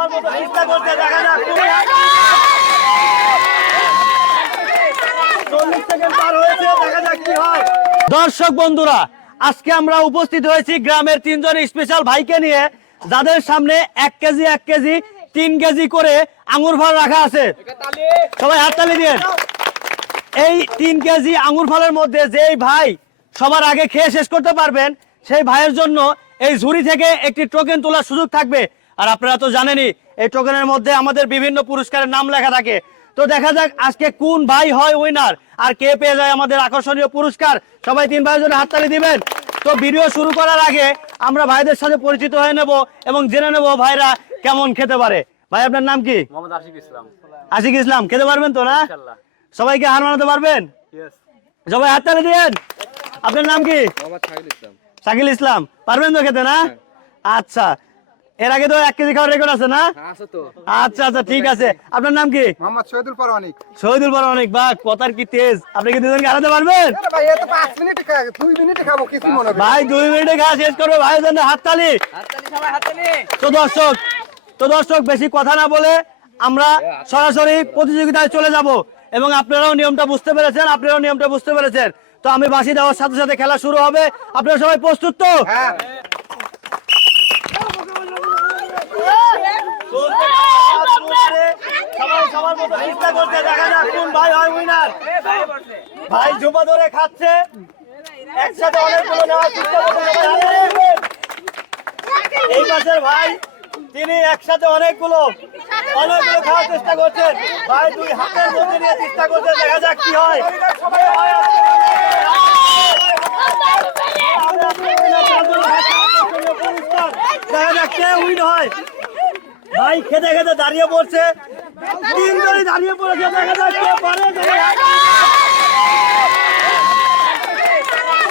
সবার মতো চেষ্টা করছে, দেখা যাক 40 সেকেন্ড পার হয়েছে, দেখা যাক কি হয়। দর্শক বন্ধুরা, আজকে আমরা উপস্থিত হয়েছি গ্রামের 3 জন স্পেশাল ভাইকে নিয়ে, যাদের সামনে 1 কেজি 1 কেজি 3 কেজি করে আঙ্গুর ফল রাখা আছে। সবাই হাততালি দিয়ে। এই 3 কেজি আঙ্গুর ফলের মধ্যে যেই ভাই সবার আগে খেয়ে শেষ করতে পারবেন, সেই ভাইয়ের জন্য এই ঝুড়ি থেকে একটি টোকেন তোলার সুযোগ থাকবে। আর আপনারা তো জানেনই, এই টোকেনের মধ্যে আমাদের বিভিন্ন পুরস্কারের নাম লেখা থাকে। তো দেখা যাক আজকে কোন ভাই হয় উইনার আর কে পেয়ে যায় আমাদের আকর্ষণীয় পুরস্কার। সবাই 3 ভাইয়ের জন্য হাততালি দিবেন। তো ভিডিও শুরু করার আগে আমরা ভাইদের সাথে পরিচিত হয়ে নেব এবং জেনে নেব ভাইরা কেমন খেতে পারে। ভাই আপনার নাম কি? মোহাম্মদ আশিক ইসলাম। আশিক ইসলাম। খেতে পারবেন তো না? ইনশাআল্লাহ। সবাইকে হার মানাতে পারবেন? ইয়েস। সবাই হাততালি দিয়েন। আপনার নাম কি? মোহাম্মদ শাকিল ইসলাম। শাকিল ইসলাম। পারবেন তো খেতে না? আচ্ছা, এর আগে তো 1 কেজি খাওয়ার রেকর্ড আছে না? আছে তো। আচ্ছা আচ্ছা, ঠিক আছে। আপনার নাম কি? মোহাম্মদ শহীদুল পরমানিক। শহীদুল পরমানিক। বাহ, কথার কি তেজ। আপনি কি দুজনকে হারাতে পারবেন? ভাই এত 5 মিনিটে খায়, 2 মিনিটে খাবো, কিছু মনে হবে। ভাই 2 মিনিটে খাওয়া শেষ করবে। ভাইয়ের জন্য হাততালি। হাততালি সবাই হাততালি। তো দর্শক বেশি কথা না বলে আমরা সরাসরি প্রতিযোগিতায় চলে যাব এবং আপনারাও নিয়মটা বুঝতে পেরেছেন। তো আমি বাঁশি দেওয়ার সাথে সাথে খেলা শুরু হবে। আপনারা সবাই প্রস্তুত তো? হ্যাঁ। সবাই সবার মতো চেষ্টা করছে, দেখা যাক কোন ভাই হয় উইনার। ভাই জুপা ধরে খাচ্ছে, একসাথে অনেকগুলো নেওয়ার চেষ্টা করছে। এই পাশের ভাই, তিনি একসাথে অনেকগুলো খাওয়ার চেষ্টা করছেন। ভাই 2 হাতের মধ্যে নিয়ে চেষ্টা করছে, দেখা যাক কি হয়। দেখা যাক কে উইন হয়। ভাই খেতে খেতে দাঁড়িয়ে পড়ছে, 3 জনই দাঁড়িয়ে পড়েছে, দেখা যাক কে পারে।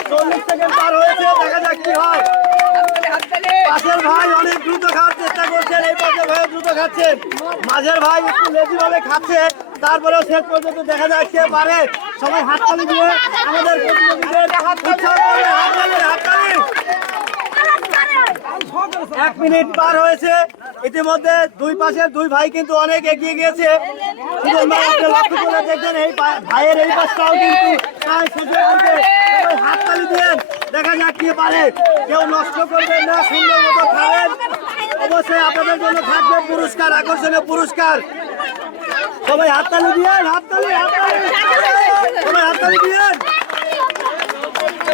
40 সেকেন্ড পার হয়েছে, দেখা যাক কি হয়। পাশের ভাই অনেক দ্রুত খাওয়ার চেষ্টা করছেন, এই পাশের ভাই দ্রুত খাচ্ছেন, মাঝের ভাই একটু লেজি ভাবে খাচ্ছে, তারপরেও শেষ পর্যন্ত দেখা যাক কে পারে। সবাই হাততালি দিয়ে আমাদের প্রতিযোগীদের উৎসাহ করে। হাততালি। 1 মিনিট পার হয়েছে, ইতিমধ্যে 2 পাশের 2 ভাই কিন্তু অনেক এগিয়ে গিয়েছে। সুজন ভাই, আপনি লক্ষ্য করে দেখবেন এই ভাইয়ের এই পাশটাও কিন্তু প্রায় শেষের দিকে। সবাই হাততালি দিয়ে দেখা যাক কি পারে। কেউ নষ্ট করবেন না, সুন্দর মতো খাবেন। অবশ্যই আপনাদের জন্য থাকবে পুরস্কার, আকর্ষণীয় পুরস্কার। সবাই হাততালি দিয়ে সবাই হাততালি দিয়ে।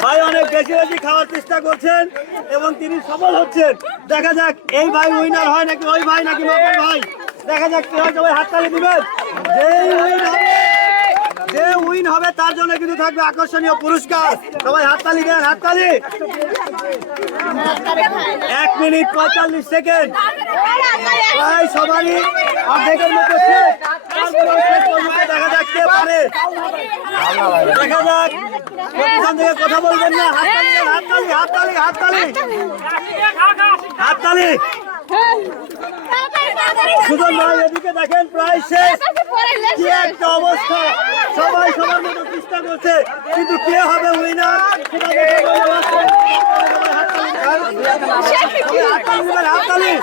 ভাই অনেক বেশি বেশি খাওয়ার চেষ্টা করছেন এবং তিনি সফল হচ্ছেন। দেখা যাক এই ভাই উইনার হয় নাকি ওই ভাই নাকি লোকের ভাই। দেখা যাক কি হয়। সবাই হাততালি দিবেন। যে উইন হবে তার জন্য কিন্তু থাকবে আকর্ষণীয় পুরস্কার। সবাই হাততালি দেন, হাততালি। 1 মিনিট 45 সেকেন্ড। প্রায় সবারই অর্ধেকের মতো শেষ। তারপরেও শেষ পর্যন্ত দেখা যাক কে পারে। দেখা যাক, প্রতিষ্ঠান থেকে কথা বলবেন না। হাততালি। সুজন ভাই এদিকে দেখেন, প্রায় শেষ। কি একটা অবস্থা, সবাই সবার মতো চেষ্টা করছে, কিন্তু কে হবে উইনার হাততালি।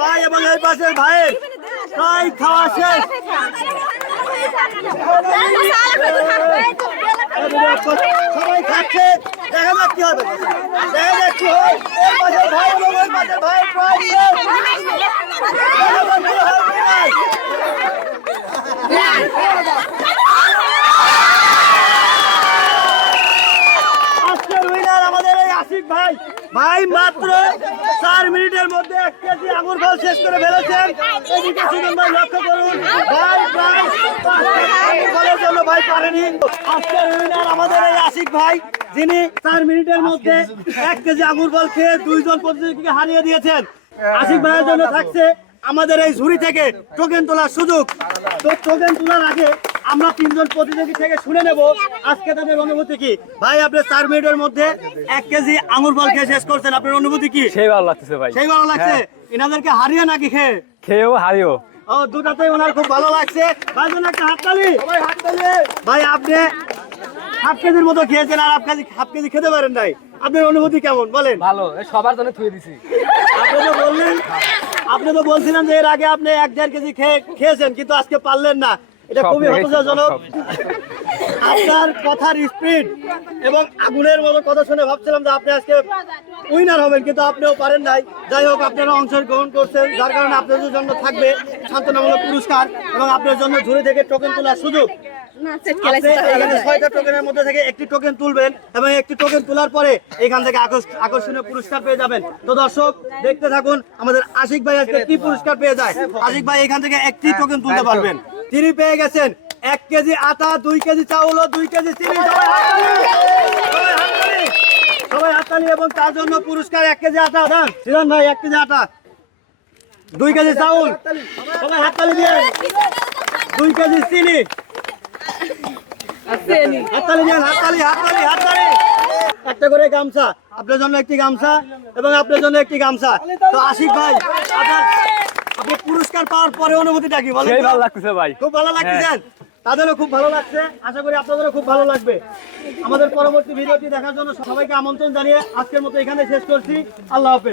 ভাই এবং এই পাশের ভাইয়ের প্রায় খাওয়া শেষ। সবাই খাচ্ছে, দেখা যাক কি হবে। এই পাশের ভাই এবং ওই পাশের ভাই প্রায় শেষ। আজকের উইনার আমাদের এই আশিক ভাই। ভাই মাত্র 4 মিনিটের মধ্যে 1 কেজি আঙ্গুর ফল শেষ করে ফেলেছেন। এদিকে সুজন ভাই লক্ষ্য করুন, ভাই প্রায় 5 কেজি আঙ্গুর ফলের জন্য ভাই পারেনি। আজকের উইনার আমাদের এই আশিক ভাই, যিনি 4 মিনিটের মধ্যে 1 কেজি আঙ্গুর ফল খেয়ে 2 জন প্রতিযোগীকে হারিয়ে দিয়েছেন। আশিক ভাইয়ের জন্য থাকছে আমাদের এই ঝুড়ি থেকে টোকেন তোলার সুযোগ। তো টোকেন তোলার আগে আমরা 3 জন প্রতিযোগী থেকে শুনে নেব আজকে তাদের অনুভূতি কি। ভাই আপনি 4 মিনিটের মধ্যে 1 কেজি আঙ্গুর ফল খেয়ে শেষ করছেন, আপনার অনুভূতি কি? সেই ভালো লাগতেছে ভাই। সেই ভালো লাগছে। এনাদেরকে হারিয়ে নাকি খেয়েও হারিও? ও, দুটাতেই ওনার খুব ভালো লাগছে। ভাই জন্য একটা হাততালি। ভাই আপনি 7 কেজির মতো খেয়েছেন আর হাফ কেজি খেতে পারেন নাই, আপনার অনুভূতি কেমন বলেন? ভালো, সবার জন্য থুয়ে দিছি। আপনি তো বলছিলেন যে এর আগে আপনি 1-1.5 কেজি খেয়েছেন, কিন্তু আজকে পারলেন না। এটা খুবই হতাশাজনক। আপনার কথার স্পিড এবং আগুনের মতো কথা শুনে ভাবছিলাম যে আপনি আজকে উইনার হবেন, কিন্তু আপনিও পারেন নাই। যাই হোক, আপনারা অংশগ্রহণ করছেন, যার কারণে আপনাদের জন্য থাকবে সান্ত্বনামূলক পুরস্কার এবং আপনার জন্য ঝুড়ি থেকে টোকেন তোলার সুযোগ। আপনি এখানে 6টা টোকেনের মধ্যে থেকে একটি টোকেন তুলবেন এবং একটি টোকেন তোলার পরে এখান থেকে আকর্ষণীয় পুরস্কার পেয়ে যাবেন। তো দর্শক দেখতে থাকুন আমাদের আশিক ভাই আজকে কি পুরস্কার পেয়ে যায়। আশিক ভাই এখান থেকে একটি টোকেন তুলতে পারবেন। তিনি পেয়ে গেছেন 1 কেজি আটা, 2 কেজি চাউল ও 2 কেজি চিনি। সবাই হাততালি। এবং তার জন্য পুরস্কার 1 কেজি আটা দান। সিরান ভাই 1 কেজি আটা, 2 কেজি চাউল, সবাই হাততালি দিয়ে, 2 কেজি চিনি। হাততালি দেন, হাততালি, হাততালি, হাততালি। একটা করে গামছা, আপনার জন্য একটি গামছা এবং আপনার জন্য একটি গামছা। তো আশিক ভাই, আপনি পুরস্কার পাওয়ার পরে অনুভূতিটা কি বলেন? সেই ভালো লাগতেছে ভাই। খুব ভালো লাগতেছেন? তাদেরও খুব ভালো লাগছে, আশা করি আপনাদেরও খুব ভালো লাগবে। আমাদের পরবর্তী ভিডিওটি দেখার জন্য সবাইকে আমন্ত্রণ জানিয়ে আজকের মতো এখানে শেষ করছি। আল্লাহ হাফেজ।